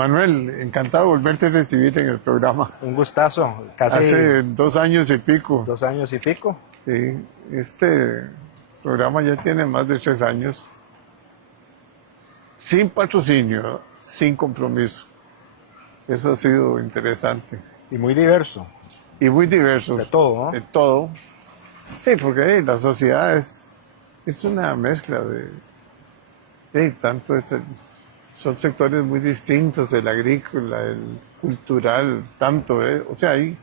Manuel, encantado de volverte a recibir en el programa. Un gustazo, casi Hace 2 años y pico. 2 años y pico. Sí, este programa ya tiene más de 3 años. Sin patrocinio, sin compromiso. Eso ha sido interesante. Y muy diverso, Y muy diverso. de todo, ¿no? De todo. Sí, porque la sociedad es una mezcla tanto son sectores muy distintos, el agrícola, el cultural, tanto, o sea, hay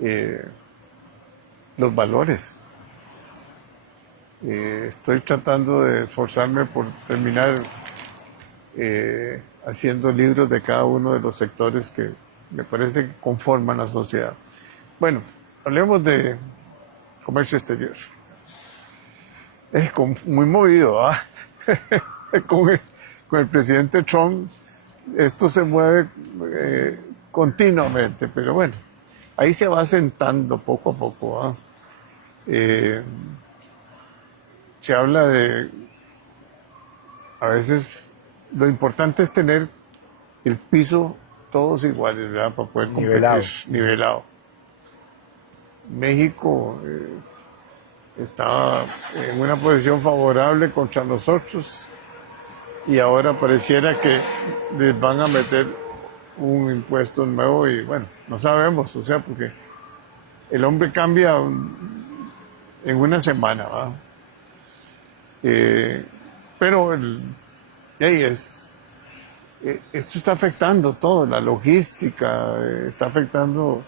eh, los valores. Estoy tratando de esforzarme por terminar haciendo libros de cada uno de los sectores que me parece que conforman la sociedad. Bueno, hablemos de comercio exterior. Muy movido, ¿ah? con el presidente Trump, esto se mueve continuamente, pero bueno, ahí se va sentando poco a poco, ¿ah? Se habla a veces, lo importante es tener el piso todos iguales, ¿verdad? Para poder competir nivelado. México estaba en una posición favorable contra nosotros y ahora pareciera que les van a meter un impuesto nuevo y bueno, no sabemos, o sea, porque el hombre cambia en una semana, ¿va? Pero esto está afectando todo, la logística, está afectando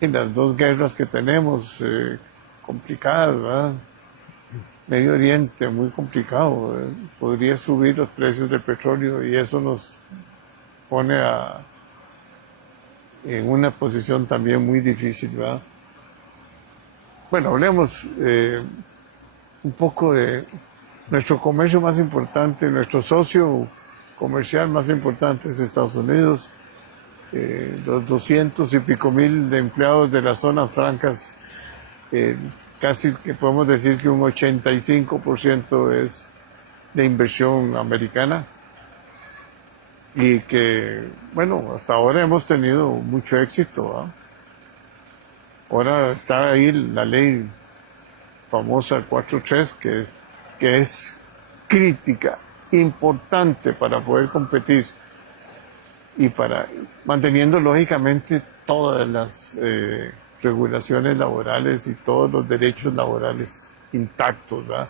en las dos guerras que tenemos, complicadas, ¿verdad? Medio Oriente, muy complicado. Podría subir los precios del petróleo y eso nos pone en una posición también muy difícil, ¿verdad? Bueno, hablemos un poco de nuestro comercio más importante, nuestro socio comercial más importante es Estados Unidos. Los 200 y pico mil de empleados de las zonas francas, casi que podemos decir que un 85% es de inversión americana y que, bueno, hasta ahora hemos tenido mucho éxito, ¿va? Ahora está ahí la ley famosa 4.3 que es crítica, importante para poder competir y para manteniendo lógicamente todas las regulaciones laborales y todos los derechos laborales intactos, ¿verdad?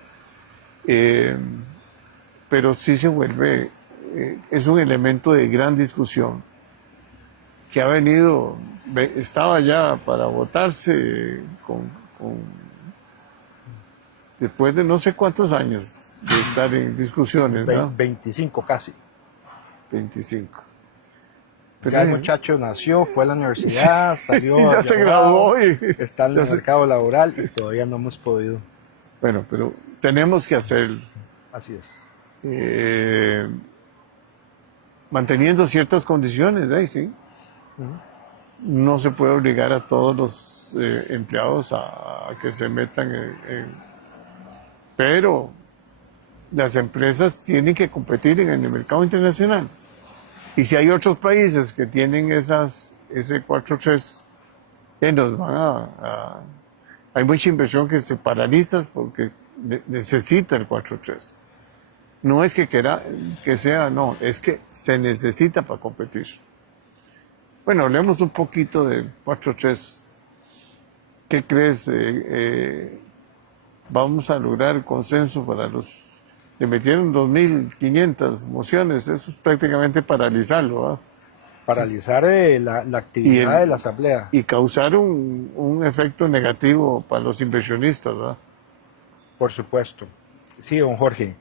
Pero sí se vuelve, es un elemento de gran discusión que ha venido, estaba ya para votarse después de no sé cuántos años de estar en discusiones, ¿no? 25 casi. 25. Pero ya el muchacho nació, fue a la universidad, salió, ya se graduó y está en el mercado laboral y todavía no hemos podido. Bueno, pero tenemos que hacerlo. Así es. Manteniendo ciertas condiciones, ¿eh? ¿Sí? No se puede obligar a todos los empleados a que se metan pero las empresas tienen que competir en el mercado internacional. Y si hay otros países que tienen ese 4.3, nos van hay mucha inversión que se paraliza porque necesita el 4.3. No es que sea, no, es que se necesita para competir. Bueno, hablemos un poquito del 4.3. ¿Qué crees? Vamos a lograr consenso para le metieron 2.500 mociones, eso es prácticamente paralizarlo, ¿eh? Paralizar la actividad de la Asamblea. Y causar un efecto negativo para los inversionistas, ¿verdad? Por supuesto. Sí, don Jorge.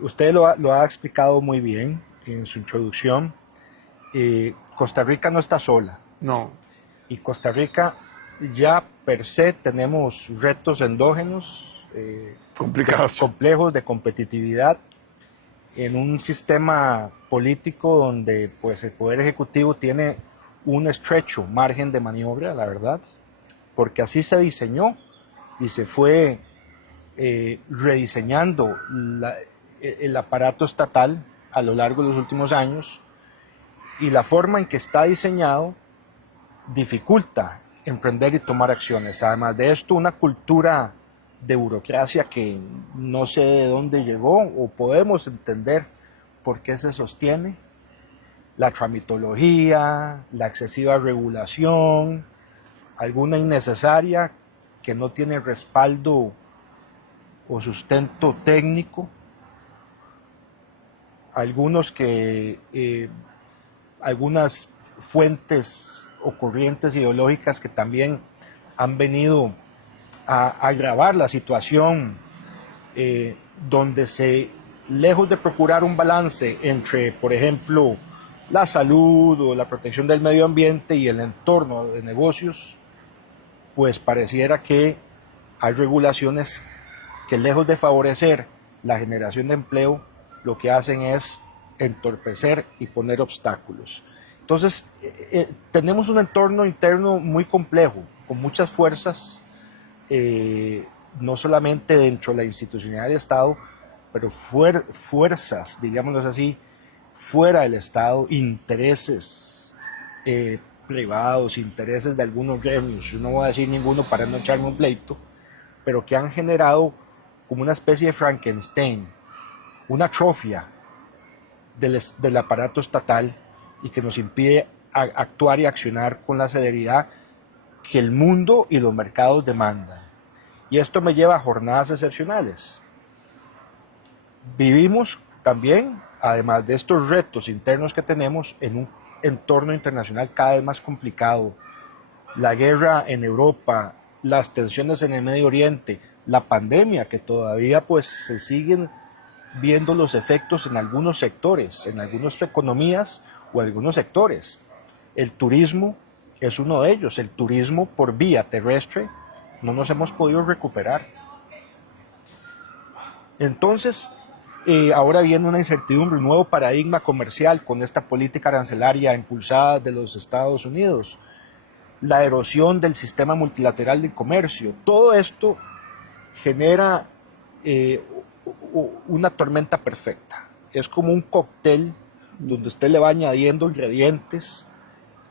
Usted lo ha explicado muy bien en su introducción. Costa Rica no está sola. No. Y Costa Rica ya per se tenemos retos endógenos complicados, complejos de competitividad en un sistema político donde pues el Poder Ejecutivo tiene un estrecho margen de maniobra, la verdad, porque así se diseñó y se fue rediseñando el aparato estatal a lo largo de los últimos años y la forma en que está diseñado dificulta emprender y tomar acciones. Además de esto, una cultura de burocracia que no sé de dónde llegó o podemos entender por qué se sostiene, la tramitología, la excesiva regulación, alguna innecesaria que no tiene respaldo o sustento técnico, algunas fuentes o corrientes ideológicas que también han venido a agravar la situación, donde lejos de procurar un balance entre, por ejemplo, la salud o la protección del medio ambiente y el entorno de negocios, pues pareciera que hay regulaciones que lejos de favorecer la generación de empleo, lo que hacen es entorpecer y poner obstáculos. Entonces, tenemos un entorno interno muy complejo, con muchas fuerzas, no solamente dentro de la institucionalidad del Estado, pero fuerzas, digámoslo así, fuera del Estado, intereses privados, intereses de algunos gremios, no voy a decir ninguno para no echarme un pleito, pero que han generado como una especie de Frankenstein, una atrofia del aparato estatal y que nos impide actuar y accionar con la celeridad que el mundo y los mercados demandan. Y esto me lleva a jornadas excepcionales. Vivimos también, además de estos retos internos que tenemos, en un entorno internacional cada vez más complicado. La guerra en Europa, las tensiones en el Medio Oriente, la pandemia, que todavía pues se siguen viendo los efectos en algunos sectores, en algunas economías o algunos sectores. El turismo es uno de ellos. El turismo por vía terrestre no nos hemos podido recuperar. Entonces, ahora viene una incertidumbre, un nuevo paradigma comercial con esta política arancelaria impulsada de los Estados Unidos, la erosión del sistema multilateral de comercio. Todo esto genera una tormenta perfecta. Es como un cóctel donde usted le va añadiendo ingredientes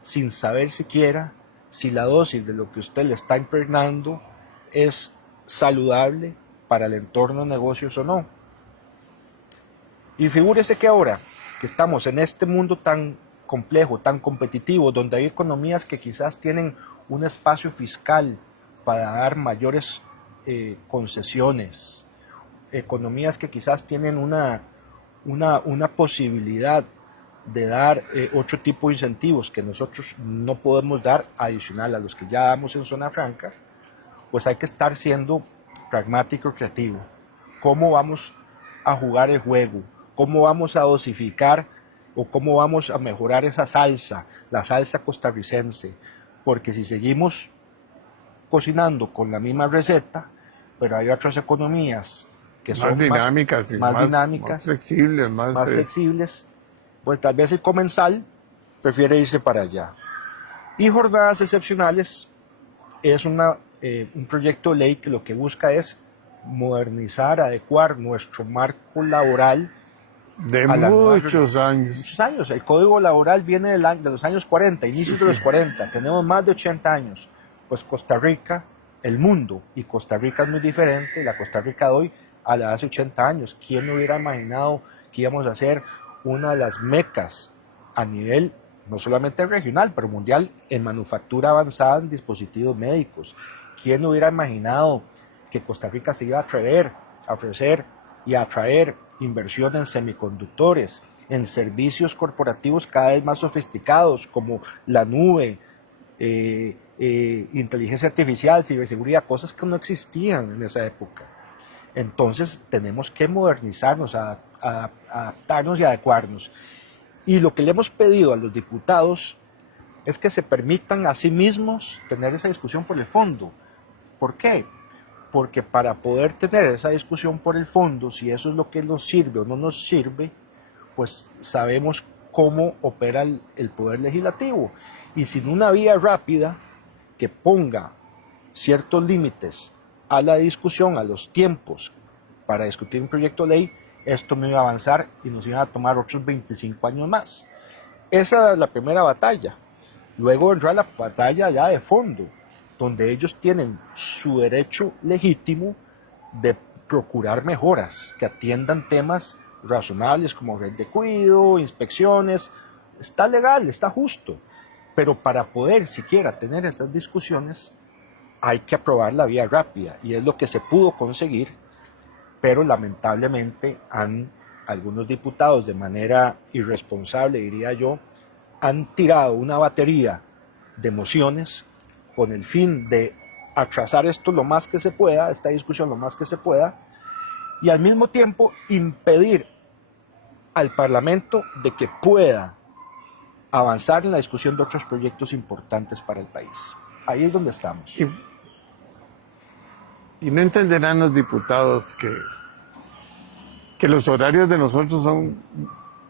sin saber siquiera si la dosis de lo que usted le está impregnando es saludable para el entorno de negocios o no. Y figúrese que ahora que estamos en este mundo tan complejo, tan competitivo, donde hay economías que quizás tienen un espacio fiscal para dar mayores concesiones, economías que quizás tienen una posibilidad de dar otro tipo de incentivos que nosotros no podemos dar adicional a los que ya damos en zona franca, pues hay que estar siendo pragmático y creativo. ¿Cómo vamos a jugar el juego? ¿Cómo vamos a dosificar o cómo vamos a mejorar esa salsa, la salsa costarricense? Porque si seguimos cocinando con la misma receta, pero hay otras economías que más son dinámicas, más flexibles, más flexibles, pues tal vez el comensal prefiere irse para allá. Y jornadas excepcionales es un proyecto de ley que lo que busca es modernizar, adecuar nuestro marco laboral de muchos años. Muchos años. El Código Laboral viene de los años 40, inicios de los 40. Tenemos más de 80 años. Pues Costa Rica, el mundo, y Costa Rica es muy diferente, la Costa Rica de hoy a la de hace 80 años. ¿Quién hubiera imaginado que íbamos a ser una de las mecas a nivel no solamente regional, pero mundial en manufactura avanzada en dispositivos médicos? ¿Quién hubiera imaginado que Costa Rica se iba a atrever a ofrecer y a atraer inversión en semiconductores, en servicios corporativos cada vez más sofisticados como la nube, inteligencia artificial, ciberseguridad, cosas que no existían en esa época? Entonces tenemos que modernizarnos, adaptarnos y adecuarnos. Y lo que le hemos pedido a los diputados es que se permitan a sí mismos tener esa discusión por el fondo. ¿Por qué? Porque para poder tener esa discusión por el fondo, si eso es lo que nos sirve o no nos sirve, pues sabemos cómo opera el poder legislativo. Y sin una vía rápida que ponga ciertos límites a la discusión, a los tiempos para discutir un proyecto de ley, esto no iba a avanzar y nos iba a tomar otros 25 años más. Esa es la primera batalla. Luego vendrá la batalla ya de fondo, donde ellos tienen su derecho legítimo de procurar mejoras que atiendan temas razonables como red de cuidado, inspecciones. Está legal, está justo, pero para poder siquiera tener esas discusiones hay que aprobar la vía rápida y es lo que se pudo conseguir, pero lamentablemente algunos diputados de manera irresponsable, diría yo, han tirado una batería de mociones con el fin de atrasar esto lo más que se pueda, esta discusión lo más que se pueda, y al mismo tiempo impedir al Parlamento de que pueda avanzar en la discusión de otros proyectos importantes para el país. Ahí es donde estamos. Y no entenderán los diputados que los horarios de nosotros son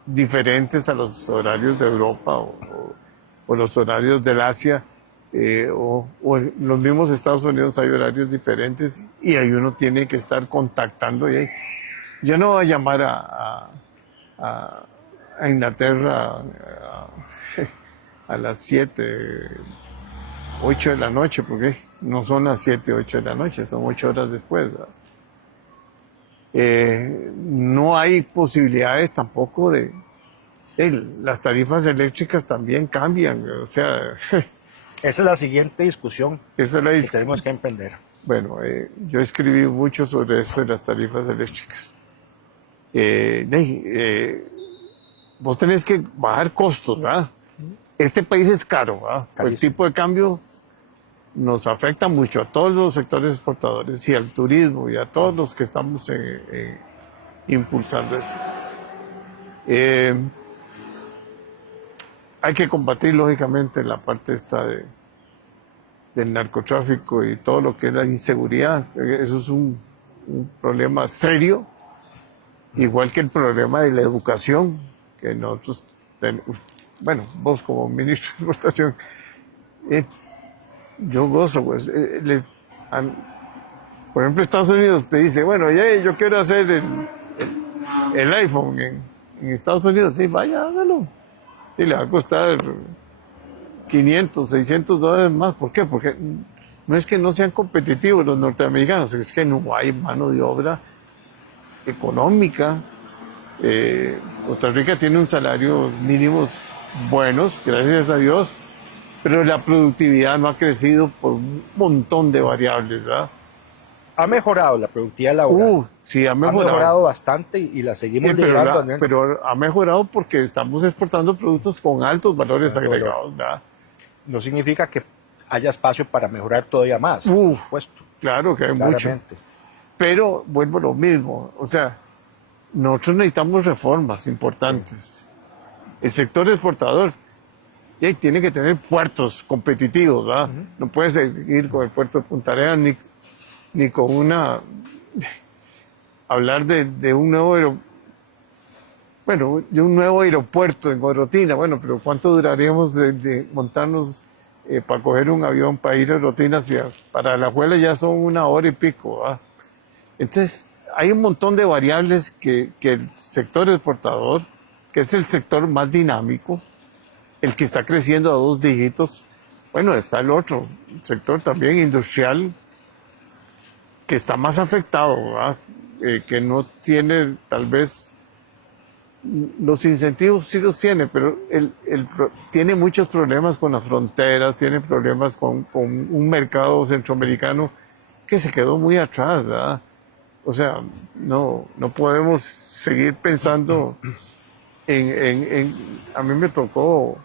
diferentes a los horarios de Europa o los horarios del Asia, o en los mismos Estados Unidos hay horarios diferentes y ahí uno tiene que estar contactando. Y ahí, yo no voy a llamar a Inglaterra a las 7, 8 de la noche, porque no son las 7, 8 de la noche, son 8 horas después, ¿verdad? No hay posibilidades tampoco las tarifas eléctricas también cambian, o sea... Esa es la siguiente discusión esa es la que tenemos que emprender. Bueno, yo escribí mucho sobre eso de las tarifas eléctricas. Vos tenés que bajar costos, ¿verdad? Este país es caro, ¿verdad? El tipo de cambio nos afecta mucho a todos los sectores exportadores y al turismo y a todos los que estamos impulsando eso. Hay que combatir lógicamente la parte esta del narcotráfico y todo lo que es la inseguridad. Eso es un problema serio, igual que el problema de la educación, que nosotros bueno, vos como ministro de Exportación, yo gozo, pues. Por ejemplo, Estados Unidos te dice, bueno, yo quiero hacer el iPhone en Estados Unidos. Sí, vaya, hágalo. Y le va a costar 500, 600 dólares más. ¿Por qué? Porque no es que no sean competitivos los norteamericanos, es que no hay mano de obra económica. Costa Rica tiene un salario mínimos buenos, gracias a Dios, pero la productividad no ha crecido por un montón de variables, ¿verdad? Ha mejorado la productividad laboral. Sí, ha mejorado. Ha mejorado bastante y la seguimos liderando. Pero ha mejorado porque estamos exportando productos con altos valores agregados, ¿verdad? No significa que haya espacio para mejorar todavía más, por supuesto. Claro que hay mucho. Pero vuelvo a lo mismo, o sea, nosotros necesitamos reformas importantes. El sector exportador tiene que tener puertos competitivos, ¿verdad? No puede seguir con el puerto de Punta Arenas ni con hablar de un nuevo de un nuevo aeropuerto en Orotina. Bueno, pero ¿cuánto duraríamos de montarnos para coger un avión para ir a Orotina? Para la Alajuela ya son 1 hora y pico, ¿verdad? Entonces, hay un montón de variables que el sector exportador, que es el sector más dinámico, el que está creciendo a 2 dígitos, bueno, está el otro sector también industrial, que está más afectado, ¿verdad? Que no tiene tal vez los incentivos, sí los tiene, pero tiene muchos problemas con las fronteras, tiene problemas con un mercado centroamericano que se quedó muy atrás, ¿verdad? O sea, no podemos seguir pensando a mí me tocó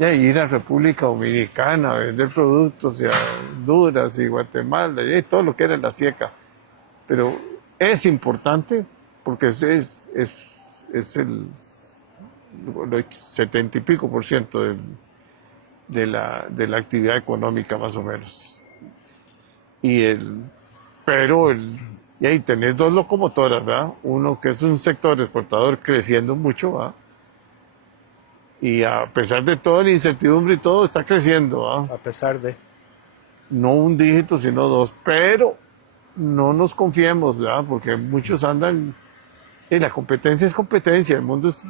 ir a República Dominicana a vender productos y a Honduras y Guatemala y todo lo que era la SIECA. Pero es importante porque es el 70 y pico por ciento de la actividad económica más o menos. Y ahí tenés 2 locomotoras, ¿verdad? Uno que es un sector exportador creciendo mucho, ¿verdad? Y a pesar de toda la incertidumbre y todo, está creciendo, ¿verdad? A pesar de... No 1 dígito, sino 2. Pero no nos confiemos, ¿verdad? Porque muchos andan... la competencia es competencia, el mundo es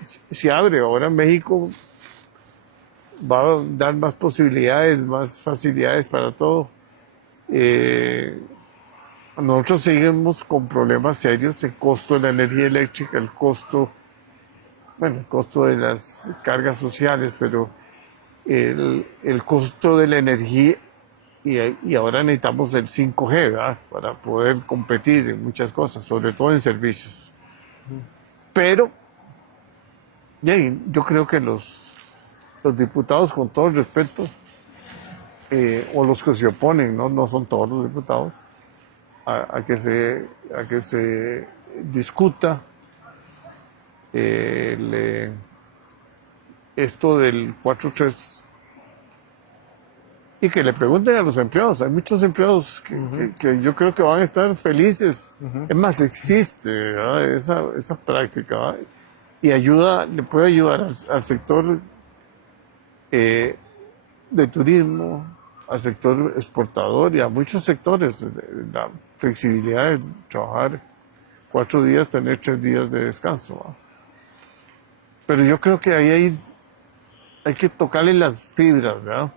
se abre. Ahora México va a dar más posibilidades, más facilidades para todo. Nosotros seguimos con problemas serios, el costo de la energía eléctrica, el costo de las cargas sociales, pero el costo de la energía, y ahora necesitamos el 5G, ¿verdad? Para poder competir en muchas cosas, sobre todo en servicios. Pero yo creo que los diputados, con todo el respeto, o los que se oponen, no son todos los diputados, a que se discuta esto del 4.3 y que le pregunten a los empleados. Hay muchos empleados que yo creo que van a estar felices. Es más, existe, ¿verdad? esa práctica, ¿verdad? Y le puede ayudar al sector de turismo, al sector exportador y a muchos sectores. La flexibilidad de trabajar 4 días, tener 3 días de descanso, ¿verdad? Pero yo creo que ahí hay que tocarle las fibras, ¿verdad?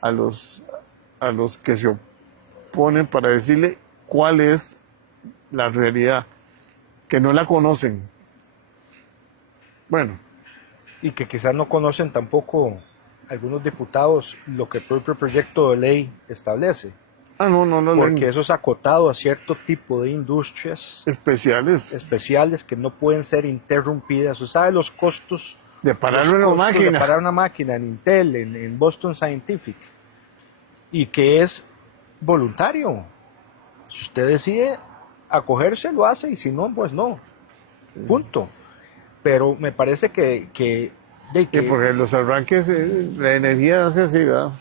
A los que se oponen, para decirle cuál es la realidad, que no la conocen. Bueno. Y que quizás no conocen tampoco algunos diputados lo que el propio proyecto de ley establece. No. Porque eso es acotado a cierto tipo de industrias especiales que no pueden ser interrumpidas. Usted sabe los costos de parar una máquina en Intel, en Boston Scientific, y que es voluntario. Si usted decide acogerse, lo hace, y si no, pues no. Punto. Pero me parece que porque los arranques, la energía hace así, ¿verdad?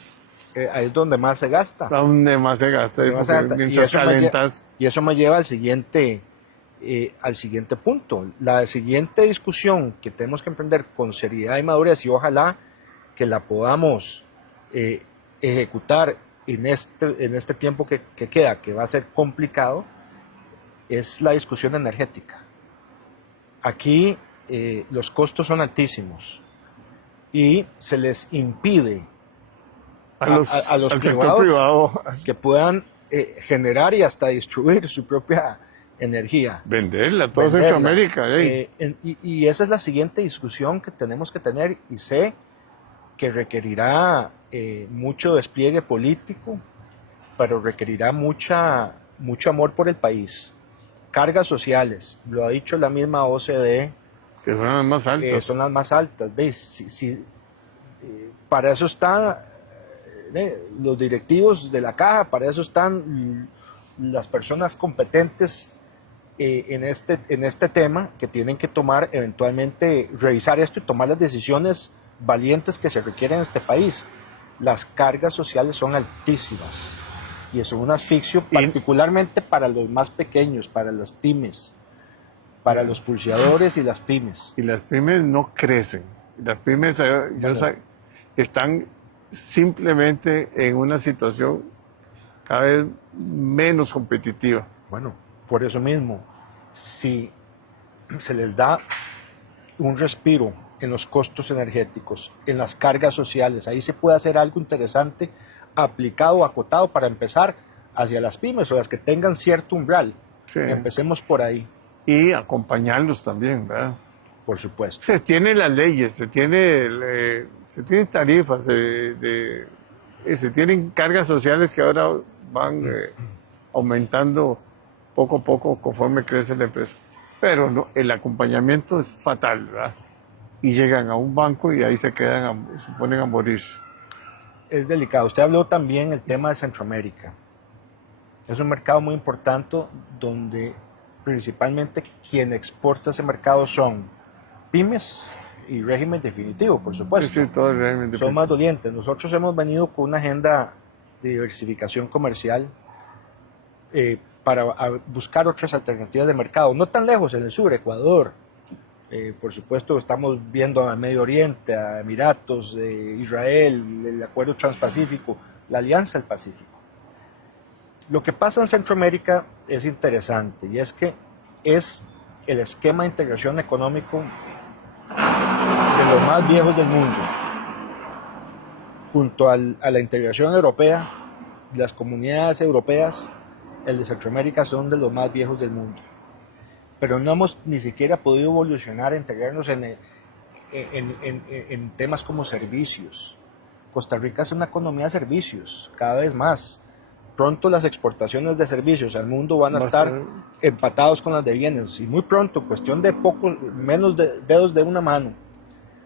Ahí es donde más se gasta. Donde más se gasta, mientras calentas. Y eso me lleva al siguiente punto. La siguiente discusión que tenemos que emprender con seriedad y madurez, y ojalá que la podamos ejecutar en este tiempo que queda, que va a ser complicado, es la discusión energética. Aquí los costos son altísimos y se les impide a los sector privado que puedan generar y hasta distribuir su propia energía. Venderla a toda Centroamérica. Y esa es la siguiente discusión que tenemos que tener, y sé que requerirá mucho despliegue político, pero requerirá mucho amor por el país. Cargas sociales, lo ha dicho la misma OCDE, que son las más altas. Son las más altas. ¿Ves? Para eso están los directivos de la caja, para eso están las personas competentes en este tema, que tienen que eventualmente revisar esto y tomar las decisiones valientes que se requieren en este país. Las cargas sociales son altísimas y es un asfixio, particularmente para los más pequeños, para las pymes, para los pulseadores y las pymes. Y las pymes no crecen. Las pymes están simplemente en una situación cada vez menos competitiva. Bueno, por eso mismo, si se les da un respiro en los costos energéticos, en las cargas sociales, ahí se puede hacer algo interesante, aplicado, acotado, para empezar hacia las pymes o las que tengan cierto umbral. Sí. Empecemos por ahí. Y acompañarlos también, ¿verdad? Por supuesto. Se tienen las leyes, se tienen tarifas, se tienen cargas sociales que ahora van aumentando poco a poco conforme crece la empresa. Pero no, el acompañamiento es fatal, ¿verdad? Y llegan a un banco y ahí se ponen a morir. Es delicado. Usted habló también del tema de Centroamérica. Es un mercado muy importante donde principalmente quien exporta ese mercado son pymes y régimen definitivo, por supuesto. Sí, todo el régimen definitivo. Son más dolientes. Nosotros hemos venido con una agenda de diversificación comercial para buscar otras alternativas de mercado. No tan lejos, en el sur, Ecuador. Por supuesto, estamos viendo a Medio Oriente, a Emiratos, Israel, el Acuerdo Transpacífico, la Alianza del Pacífico. Lo que pasa en Centroamérica es interesante, y es que es el esquema de integración económico los más viejos del mundo. Junto a la integración europea, las comunidades europeas, el de Centroamérica son de los más viejos del mundo. Pero no hemos ni siquiera podido evolucionar, integrarnos en temas como servicios. Costa Rica es una economía de servicios, cada vez más. Pronto las exportaciones de servicios al mundo van a estar empatados con las de bienes. Y muy pronto, cuestión de pocos, menos de dedos de una mano.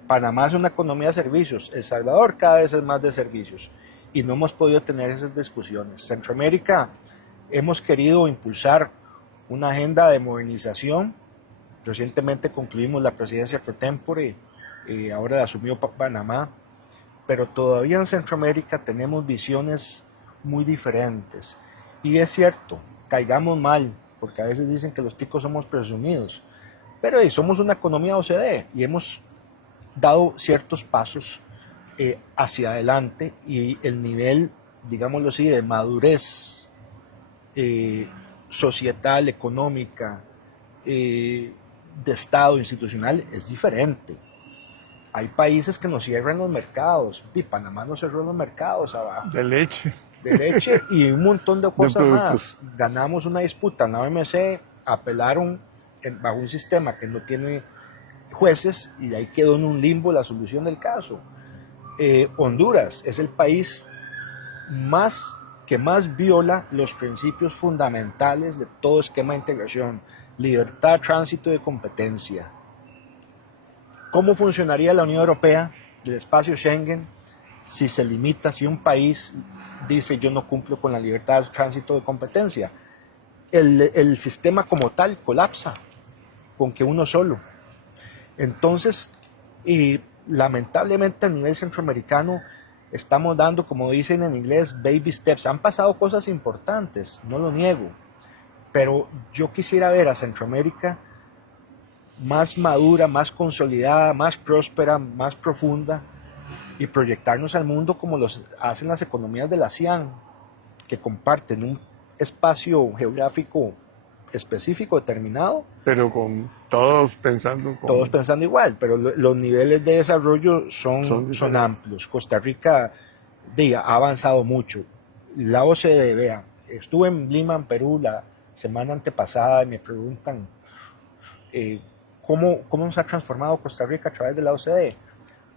Panamá es una economía de servicios. El Salvador cada vez es más de servicios. Y no hemos podido tener esas discusiones. Centroamérica hemos querido impulsar una agenda de modernización. Recientemente concluimos la presidencia pro tempore, ahora la asumió Panamá. Pero todavía en Centroamérica tenemos visiones muy diferentes. Y es cierto, caigamos mal, porque a veces dicen que los ticos somos presumidos, pero somos una economía OCDE y hemos dado ciertos pasos hacia adelante, y el nivel, digámoslo así, de madurez societal, económica, de Estado institucional es diferente. Hay países que nos cierran los mercados, y Panamá nos cerró los mercados abajo. De leche Y un montón de cosas más. Ganamos una disputa en la OMC, apelaron bajo un sistema que no tiene jueces y ahí quedó en un limbo la solución del caso. Honduras es el país que más viola los principios fundamentales de todo esquema de integración: libertad, tránsito y competencia. ¿Cómo funcionaría la Unión Europea, el espacio Schengen, si un país dice yo no cumplo con la libertad, tránsito de competencia? El sistema como tal colapsa con que uno solo. Entonces, y lamentablemente a nivel centroamericano estamos dando, como dicen en inglés, baby steps. Han pasado cosas importantes, no lo niego, pero yo quisiera ver a Centroamérica más madura, más consolidada, más próspera, más profunda, y proyectarnos al mundo como lo hacen las economías de la ASEAN, que comparten un espacio geográfico específico, determinado. Pero con todos pensando igual, pero los niveles de desarrollo son amplios. Costa Rica ha avanzado mucho. La OCDE, vea, estuve en Lima, en Perú, la semana antepasada, y me preguntan ¿cómo se ha transformado Costa Rica a través de la OCDE?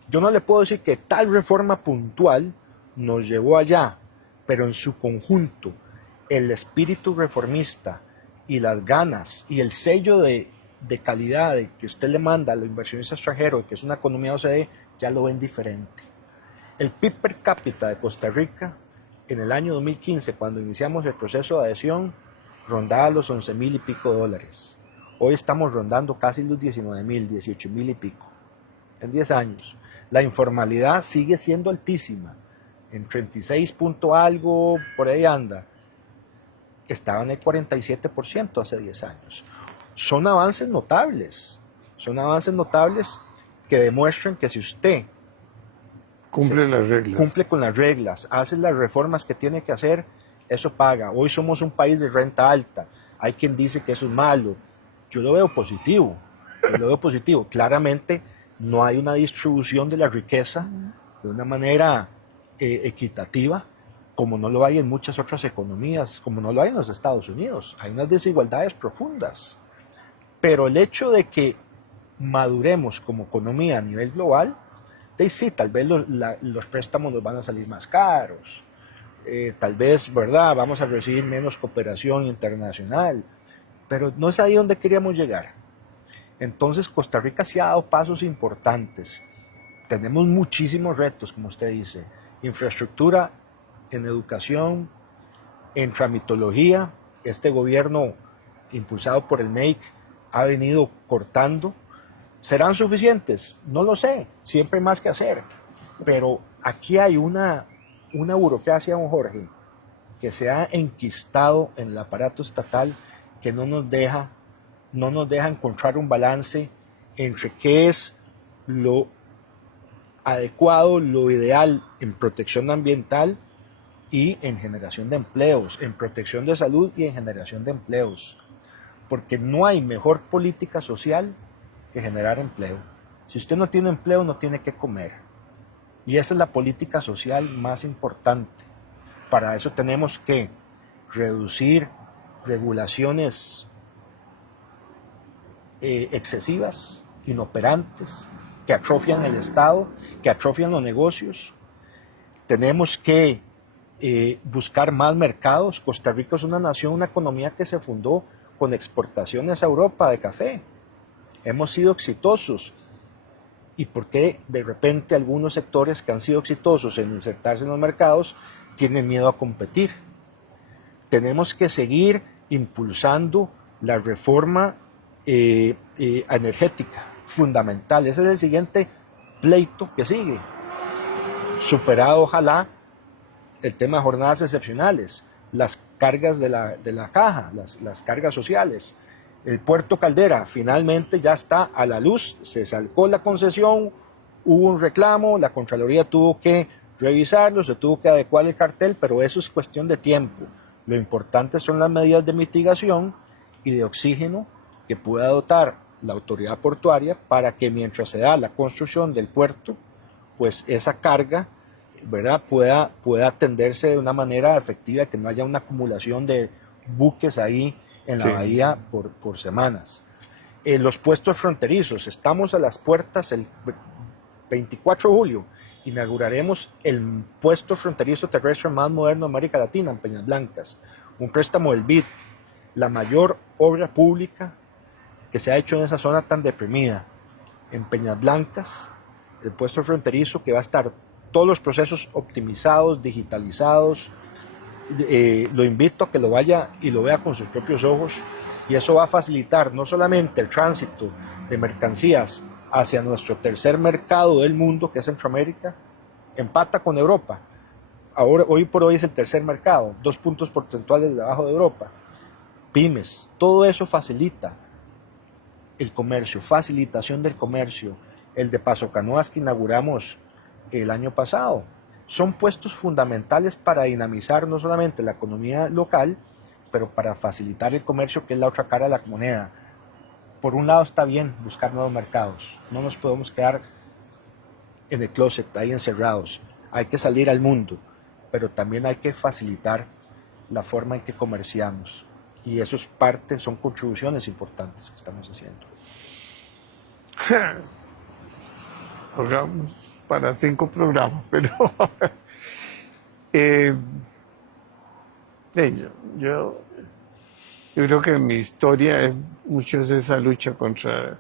Yo no le puedo decir que tal reforma puntual nos llevó allá, pero en su conjunto, el espíritu reformista y las ganas y el sello de calidad que usted le manda a los inversionistas extranjeros, que es una economía OCDE, ya lo ven diferente. El PIB per cápita de Costa Rica en el año 2015, cuando iniciamos el proceso de adhesión, rondaba los 11,000 y pico dólares. Hoy estamos rondando casi los 19,000, 18,000 y pico, en 10 años. La informalidad sigue siendo altísima, en 36 punto algo, por ahí anda. Estaba en el 47% hace 10 años. Son avances notables que demuestran que si usted cumple con las reglas, hace las reformas que tiene que hacer, eso paga. Hoy somos un país de renta alta. Hay quien dice que eso es malo. Yo lo veo positivo. Claramente no hay una distribución de la riqueza de una manera equitativa, como no lo hay en muchas otras economías, como no lo hay en los Estados Unidos. Hay unas desigualdades profundas. Pero el hecho de que maduremos como economía a nivel global, sí, tal vez los préstamos nos van a salir más caros. Tal vez, ¿verdad?, vamos a recibir menos cooperación internacional. Pero no es ahí donde queríamos llegar. Entonces, Costa Rica sí ha dado pasos importantes. Tenemos muchísimos retos, como usted dice. Infraestructura, en educación, en tramitología. Este gobierno, impulsado por el MEIC, ha venido cortando. ¿Serán suficientes? No lo sé. Siempre hay más que hacer. Pero aquí hay una burocracia, don Jorge, que se ha enquistado en el aparato estatal, que no nos deja encontrar un balance entre qué es lo adecuado, lo ideal en protección ambiental y en generación de empleos, en protección de salud y en generación de empleos. Porque no hay mejor política social que generar empleo. Si usted no tiene empleo, no tiene que comer. Y esa es la política social más importante. Para eso tenemos que reducir regulaciones excesivas, inoperantes, que atrofian el Estado, que atrofian los negocios. Tenemos que buscar más mercados. Costa Rica es una nación, una economía que se fundó con exportaciones a Europa de café. Hemos sido exitosos. ¿Y por qué de repente algunos sectores que han sido exitosos en insertarse en los mercados tienen miedo a competir? Tenemos que seguir impulsando la reforma energética, fundamental. Ese es el siguiente pleito que sigue. Superado, ojalá, el tema de jornadas excepcionales, las cargas de la caja, las cargas sociales. El puerto Caldera finalmente ya está a la luz, se sacó la concesión, hubo un reclamo, la Contraloría tuvo que revisarlo, se tuvo que adecuar el cartel, pero eso es cuestión de tiempo. Lo importante son las medidas de mitigación y de oxígeno que pueda dotar la autoridad portuaria para que mientras se da la construcción del puerto, pues esa carga, ¿verdad?, pueda atenderse de una manera efectiva, que no haya una acumulación de buques ahí en la bahía por semanas. Los puestos fronterizos, estamos a las puertas el 24 de julio, inauguraremos el puesto fronterizo terrestre más moderno de América Latina, en Peñas Blancas, un préstamo del BID, la mayor obra pública que se ha hecho en esa zona tan deprimida. En Peñas Blancas, el puesto fronterizo que va a estar todos los procesos optimizados, digitalizados. Lo invito a que lo vaya y lo vea con sus propios ojos, y eso va a facilitar no solamente el tránsito de mercancías hacia nuestro tercer mercado del mundo, que es Centroamérica, empata con Europa. Ahora, hoy por hoy es el tercer mercado, 2 puntos porcentuales debajo de Europa. Pymes, todo eso facilita el comercio, facilitación del comercio. El de Paso Canoas que inauguramos el año pasado. Son puestos fundamentales para dinamizar no solamente la economía local, pero para facilitar el comercio, que es la otra cara de la moneda. Por un lado está bien buscar nuevos mercados, no nos podemos quedar en el closet ahí encerrados, hay que salir al mundo, pero también hay que facilitar la forma en que comerciamos, y eso es parte, son contribuciones importantes que estamos haciendo. Hagamos para 5 programas, pero yo creo que mi historia es mucho de esa lucha contra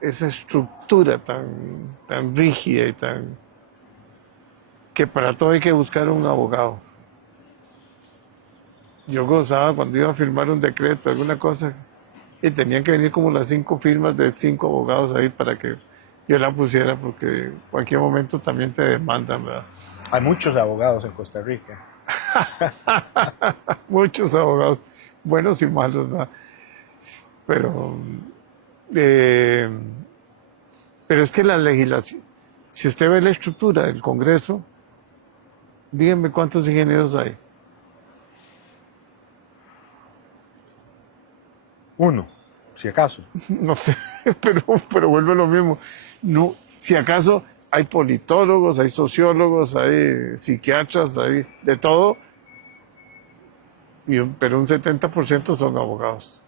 esa estructura tan rígida y que para todo hay que buscar un abogado. Yo gozaba cuando iba a firmar un decreto, alguna cosa, y tenían que venir como las 5 firmas de 5 abogados ahí para que yo la pusiera, porque en cualquier momento también te demandan, ¿verdad? Hay muchos abogados en Costa Rica. Muchos abogados, buenos y malos, ¿verdad? Pero es que la legislación, si usted ve la estructura del Congreso, díganme cuántos ingenieros hay. 1, si acaso. No sé, pero vuelve lo mismo. No, si acaso hay politólogos, hay sociólogos, hay psiquiatras, hay de todo, pero un 70% son abogados.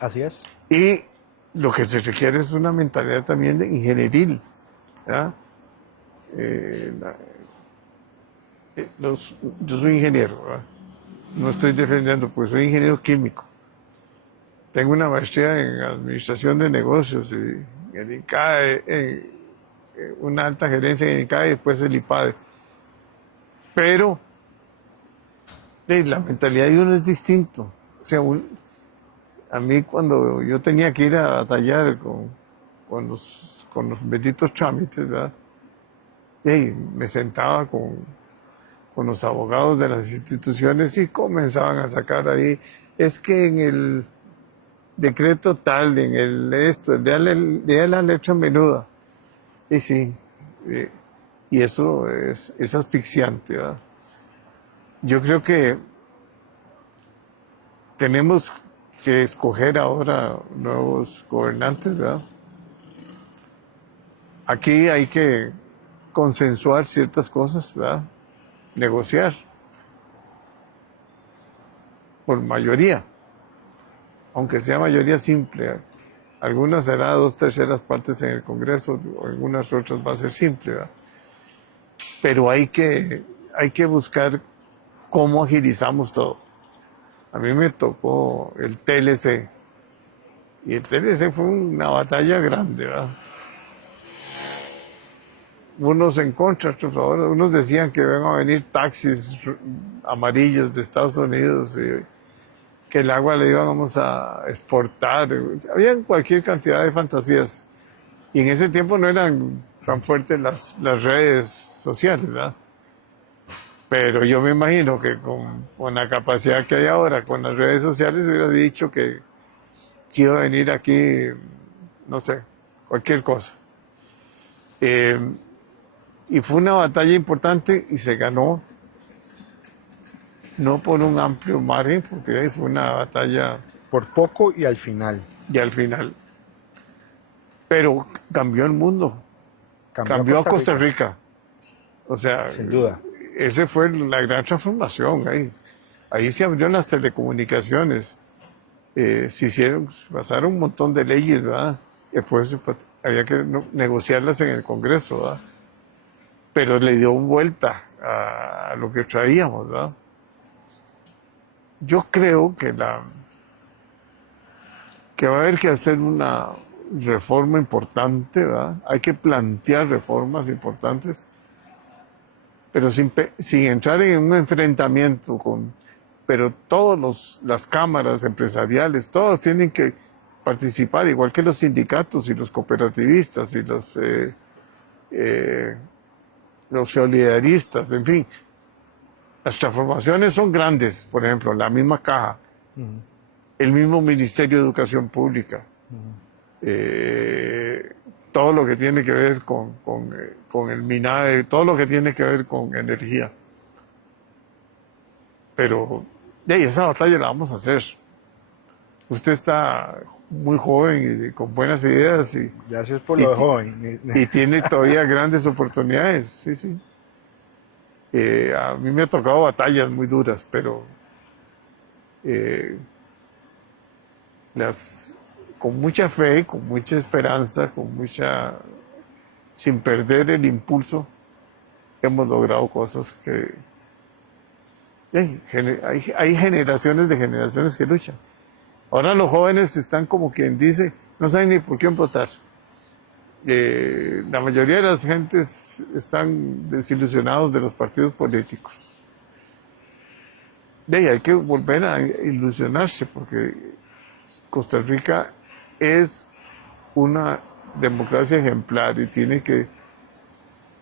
Así es. Y lo que se requiere es una mentalidad también de ingenieril, ¿verdad? Yo soy ingeniero, ¿verdad? No estoy defendiendo, pues soy ingeniero químico. Tengo una maestría en administración de negocios y en INCAE, una alta gerencia en INCAE y después el IPADE. Pero la mentalidad de uno es distinto. O sea, a mí cuando yo tenía que ir a batallar con los benditos trámites, ¿verdad? Me sentaba con los abogados de las instituciones y comenzaban a sacar ahí, es que en el decreto tal, en el esto, lea la letra menuda. Y sí, y eso es asfixiante, ¿verdad? Yo creo que tenemos que escoger ahora nuevos gobernantes, ¿verdad? Aquí hay que consensuar ciertas cosas, ¿verdad? Negociar por mayoría, aunque sea mayoría simple. Algunas será 2/3 partes en el Congreso, algunas otras va a ser simple, ¿verdad? Pero hay que buscar cómo agilizamos todo. A mí me tocó el TLC, y el TLC fue una batalla grande, ¿verdad? Unos en contra, otros a favor. Unos decían que iban a venir taxis amarillos de Estados Unidos, y que el agua le íbamos a exportar. Había cualquier cantidad de fantasías. Y en ese tiempo no eran tan fuertes las redes sociales, ¿verdad? Pero yo me imagino que con la capacidad que hay ahora, con las redes sociales, hubiera dicho que iba a venir aquí, no sé, cualquier cosa. Y fue una batalla importante y se ganó, no por un amplio margen, porque ahí fue una batalla Por poco y al final. y al final. Pero cambió el mundo, cambió a Costa Rica. O sea, Sin duda. esa fue la gran transformación ahí. Ahí se abrieron las telecomunicaciones, pasaron un montón de leyes, ¿verdad? Después había que negociarlas en el Congreso, ¿verdad? Pero le dio vuelta a lo que traíamos, ¿verdad? Yo creo que va a haber que hacer una reforma importante, ¿verdad? Hay que plantear reformas importantes, pero sin entrar en un enfrentamiento pero todas las cámaras empresariales, todas tienen que participar, igual que los sindicatos y los cooperativistas y los solidaristas, en fin. Las transformaciones son grandes, por ejemplo, la misma caja, el mismo Ministerio de Educación Pública, todo lo que tiene que ver con el MINAE, todo lo que tiene que ver con energía. Pero esa batalla la vamos a hacer. Usted está muy joven y con buenas ideas. Gracias por lo de joven. Y tiene todavía grandes oportunidades, sí, sí. A mí me ha tocado batallas muy duras, pero con mucha fe, con mucha esperanza, sin perder el impulso, hemos logrado cosas que hay generaciones de generaciones que luchan. Ahora los jóvenes están como quien dice, no saben ni por quién votar. La mayoría de las gentes están desilusionados de los partidos políticos. Hay que volver a ilusionarse porque Costa Rica es una democracia ejemplar y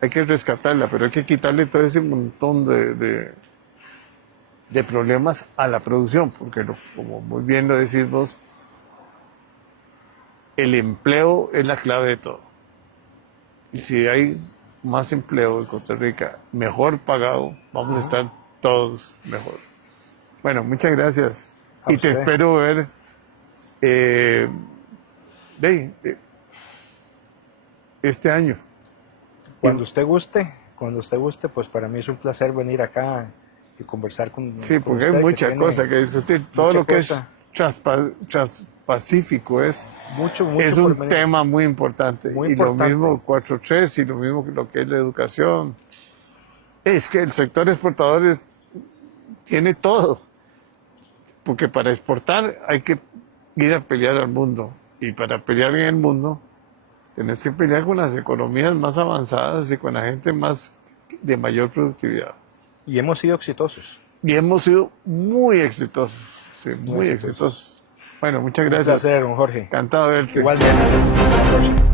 hay que rescatarla, pero hay que quitarle todo ese montón de problemas a la producción, porque como muy bien lo decís vos, el empleo es la clave de todo. Y si hay más empleo en Costa Rica, mejor pagado, vamos a estar todos mejor. Bueno, muchas gracias. Y te espero ver este año. Cuando usted guste, pues para mí es un placer venir acá y conversar con Sí, con porque usted, hay mucha cosa que discutir. Todo lo que es transpacífico es un tema muy importante. Muy y importante. Lo mismo 4.3 y lo mismo que lo que es la educación. Es que el sector exportador tiene todo. Porque para exportar hay que ir a pelear al mundo. Y para pelear en el mundo, tenés que pelear con las economías más avanzadas y con la gente de mayor productividad. Y hemos sido exitosos. Y hemos sido muy exitosos. Sí, muy exitosos. Bueno, muchas gracias. Un placer, don Jorge. Encantado de verte. Igualmente. Hasta la próxima.